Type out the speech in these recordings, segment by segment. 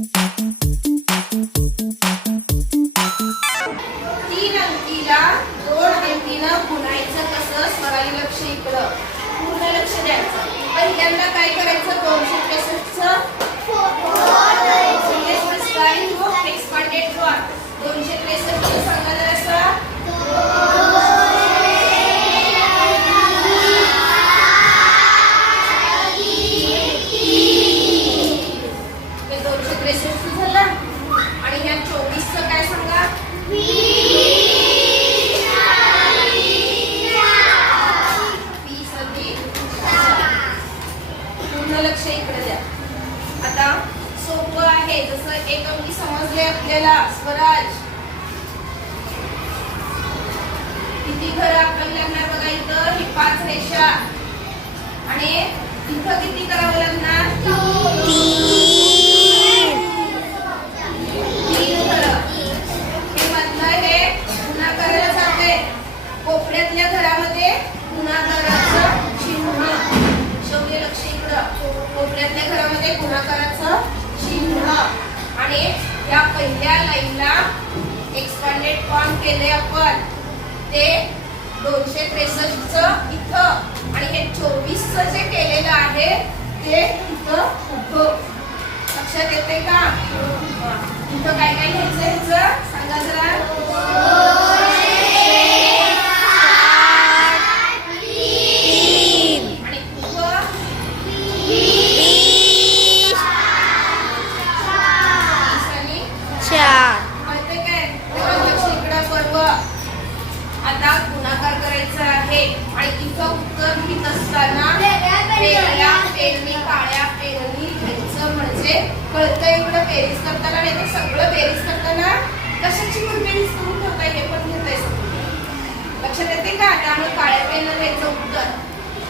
तीन अंकीला दोन अंकीनं गुणायचं कसं? स्वराली लक्ष इकडं पूर्ण लक्ष द्यायचं. पहिल्यांदा काय करायचं? 263चं एक्सपांडेड फॉर्म 263 सांगा जरासा. हे 263 झालं आणि ह्या 24चं काय सांगा? पूर्ण लक्ष इकडे द्या. आता सोपं आहे. जसं एक अंकी समजले आपल्याला. स्वराज किती घरं आपल्याला लागणार बघा. इथं ही 5 रेषा आणि इथं किती करावं लागणार? 3 घरं. हे मधलं हे गुणाकाराला जाते. कोपऱ्यातल्या घरामध्ये गुणाकाराचं चिन्ह. शौर्य लक्ष इकडं. कोपऱ्यातल्या घरामध्ये गुणाकाराचं चिन्ह आणि या पहिल्या लाईनला एक्सपांडेड फॉर्म केले आपण. ते 263चं इथं आणि हे 24चं जे केलेलं आहे ते इथं उभं. लक्षात येते का? इथं काय काय घ्यायचं ह्याचं सांगा जरा. आता गुणाकार करायचा आहे आणि इथं उत्तर लिहित असताना पेरल्या पेरणी काळ्या पेरणी घ्यायचं म्हणजे कळतं. एवढं बेरीज करताना नाही तर सगळं बेरीज करताना कशाची पण बेरीज करून ठेवताय हे पण घेताय सगळं. लक्षात येते का? त्यामुळे काळ्या पेननं घ्यायचं उत्तर.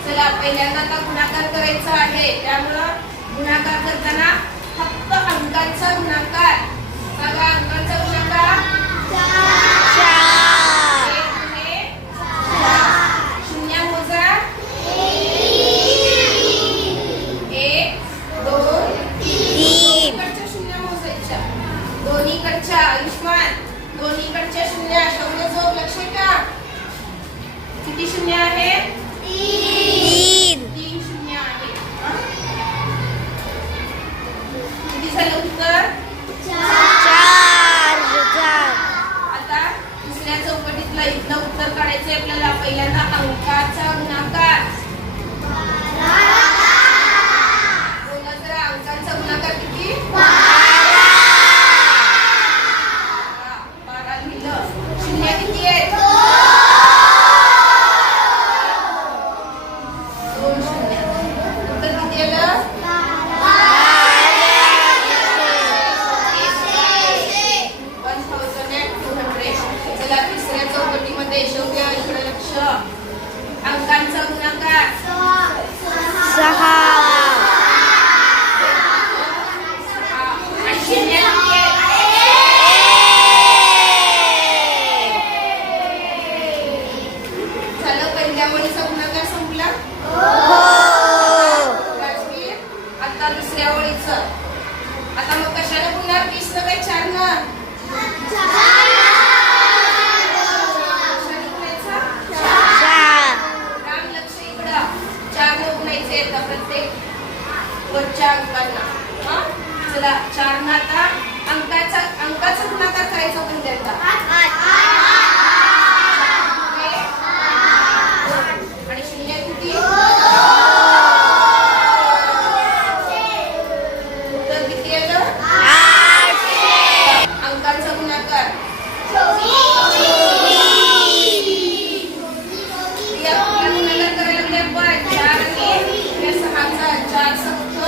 चला पहिल्यांदा आता गुणाकार करायचा आहे. त्यामुळं गुणाकार करताना फक्त अंकांचा गुणाकार. बघा अंकांचा गुणाकार दोन्हीकडच्या आयुष्मान दोन्हीकडच्या शून्य. शौर्य जो लक्ष का? किती शून्य आहे? 3 शून्य आहे. किती झालं उत्तर? 4. आता दुसऱ्या चौकटीतला इथलं उत्तर काढायचंय आपल्याला. पहिल्यांदा अंकाचा गुणाकार. बोला जरा अंकाचा गुणाकार किती? 12 लिहिलं. शून्य किती आहे? 2 शून्य. उत्तर किती आलं? 1200. चला तिसऱ्या चौकटीमध्ये शौर्य इकडे लक्ष. अंकांचा गुणाकार 6 आणि शून्य किती आहे? झालं. पहिल्या ओळीचा गुणाकार संपला. राजवीर आता दुसऱ्या ओळीचं. आता मग कशाने गुणणार? 20 न काय 4 न? राम लक्ष इकडं. 4 न गुणायचे आता प्रत्येक वरच्या अंकांना. चला 4 न आता अंकाचा गुणाकार करायचा पण त्यांचा. आणि शून्य किती? उत्तर किती आलं? 800. अंकाचा गुणाकार 24. या गुणाकार करायला म्हणजे आपण 4 आणि 6चा 4 संख्य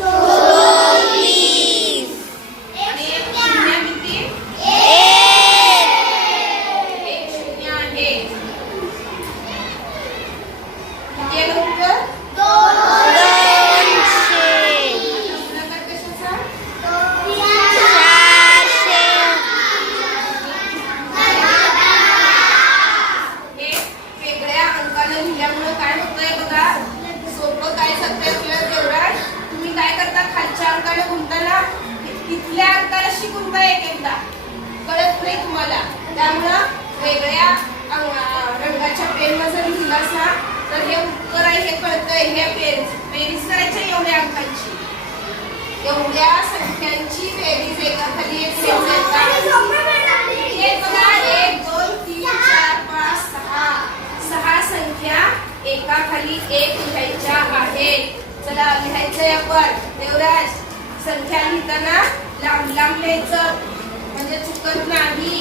24. आणि शून्य किती? 1. आहे तुम्हाला. त्यामुळं वेगळ्या रंगाच्या पेननं जर लिहिलास ना तर हे उत्तर आहे हे कळतंय. हे बेरीज करायच्या एवढ्या अंकांची, एवढ्या संख्यांची बेरीज एकाखाली एक हे बघा 1 2 3 4 5 6 6 संख्या एकाखाली एक लिहायच्या आहेत. चला लिहायचंय आपण. देवराज संख्या लिहिताना लांब लांब लिहायचं म्हणजे चुकत नाही.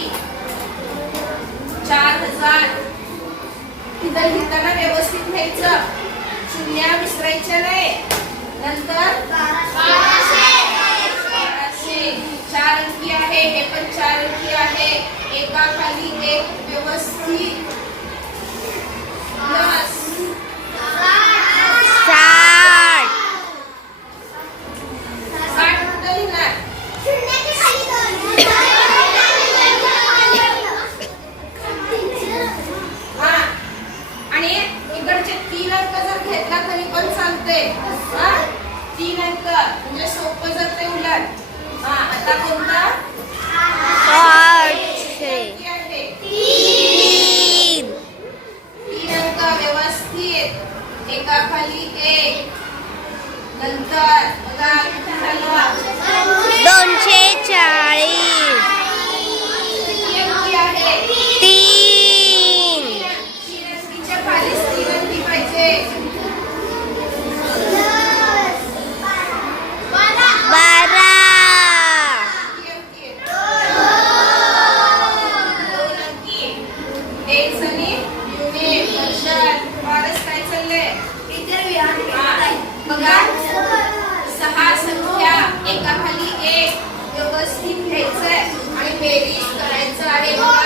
4000 इथं लिहिताना व्यवस्थित लिहायचं, शून्य विसरायच्या नाही. नंतर 4 अंकी आहे, हे पण 4 अंकी आहे. एकाखाली एक व्यवस्थित प्लस 60 कुठं लिहिणार? हा आणि इकडचे 3 अंक जर घेतला तरी पण चालते. 3 अंक म्हणजे सोपं जर ते उलट. आता कोणता? 3 अंक व्यवस्थित एकाखाली एक. नंतर बघा किती झालं? 240 किती अंकी आहे? 3 3 अंकीच्या खाली 3 अंकी पाहिजे. 12 किती अंकी? 2 अंकी. एक आणि युनिट वर्षात फारच काय चाललंय? बघा 6 संख्या एकाखाली एक व्यवस्थित घ्यायचंय आणि बेरीज करायचं आहे. बघा